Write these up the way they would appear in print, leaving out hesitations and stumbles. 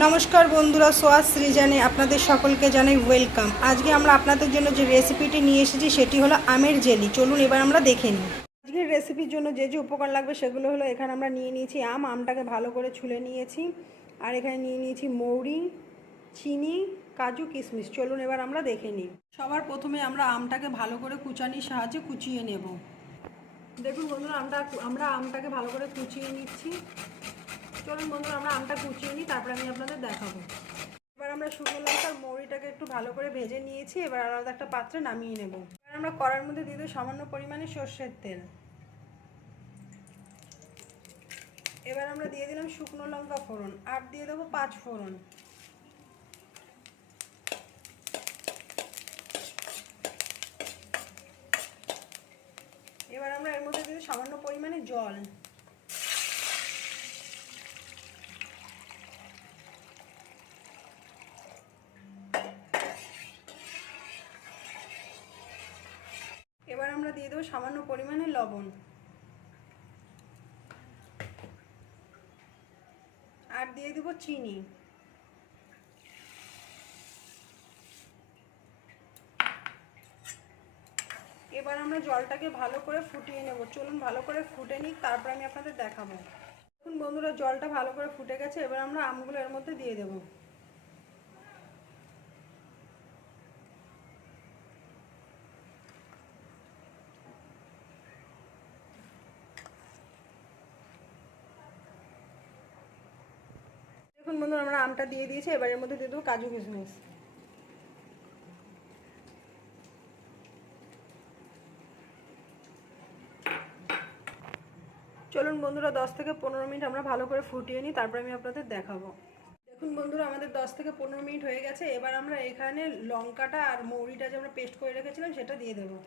নমস্কার বন্ধুরা, সোয়াস সৃজনে আপনাদের সকলকে জানাই ওয়েলকাম। আজকে আমরা আপনাদের জন্য যে রেসিপিটি নিয়ে এসেছি সেটি হলো আমের জেলি। চলুন এবার আমরা দেখে নিই। আজকের রেসিপির জন্য যে যে উপকরণ লাগবে সেগুলো হলো, এখানে আমরা নিয়ে নিয়েছি আমটাকে ভালো করে ছুলে নিয়েছি, আর এখানে নিয়ে নিয়েছি মৌরি, চিনি, কাজু, কিশমিশ। চলুন এবার আমরা দেখে নিই। সবার প্রথমে আমরা আমটাকে ভালো করে কুচানির সাহায্যে কুচিয়ে নেব। দেখুন বন্ধুরা, আমরা আমটাকে ভালো করে কুচিয়ে নিচ্ছি। চলুন বন্ধুরা, আমরা আমটা কুচিয়ে নিই, তারপরে আমি আপনাদের দেখাবো। এবার আমরা শুকনো লঙ্কার মৌরিটাকে একটু ভালো করে ভেজে নিয়েছি। এবার আলাদা একটা পাত্রে নামিয়ে নেব। এবার আমরা কড়ার মধ্যে দিয়ে দেবো সামান্য পরিমাণে সর্ষের তেল। এবার আমরা দিয়ে দিলাম শুকনো লঙ্কা ফোড়ন, আর দিয়ে দেবো 5 ফোড়ন। এবার আমরা এর মধ্যে দিয়ে দেবো সামান্য পরিমাণে জল। এবার আমরা দিয়ে দেবো সামান্য পরিমাণে লবণ, আর দিয়ে দেবো চিনি। এবার আমরা জলটাকে ভালো করে ফুটিয়ে নেব। চলুন ভালো করে ফুটে নিই, তারপর আমি আপনাদের দেখাবো। দেখুন বন্ধুরা, জলটা ভালো করে ফুটে গেছে। এবার আমরা আমগুলো এর মধ্যে দিয়ে দেবো। দেখুন বন্ধুরা, আমরা আমটা দিয়ে দিয়েছি। এবার এর মধ্যে দিয়ে দেবো কাজু কিশমিশ। চলুন বন্ধুরা, 10 থেকে 15 মিনিট আমরা ভালো করে ফুটিয়ে নিই, তারপর আমি আপনাদের দেখাবো। দেখুন বন্ধুরা, আমাদের 10 থেকে 15 মিনিট হয়ে গেছে। এবার আমরা এখানে লঙ্কাটা আর মৌরিটা যে আমরা পেস্ট করে রেখেছিলাম সেটা দিয়ে দেবো।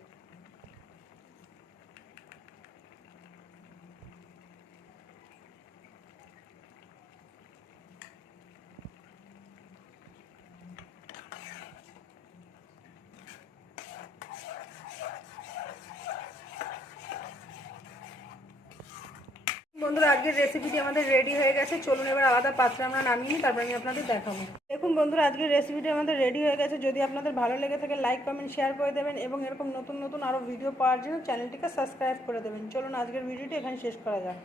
বন্ধুরা, আজকের রেসিপিটি আমাদের রেডি হয়ে গেছে। চলুন এবার আলাদা পাত্রে আমরা নামিয়ে নিই, তারপর আমি আপনাদের দেখাবো। দেখুন বন্ধুরা, আজকের রেসিপিটি আমাদের রেডি হয়ে গেছে। যদি আপনাদের ভালো লেগে থাকে লাইক, কমেন্ট, শেয়ার করে দেবেন, এবং এরকম নতুন নতুন আরও ভিডিও পাওয়ার জন্য চ্যানেলটিকে সাবস্ক্রাইব করে দেবেন। চলুন আজকের ভিডিওটি এখানে শেষ করা যাক।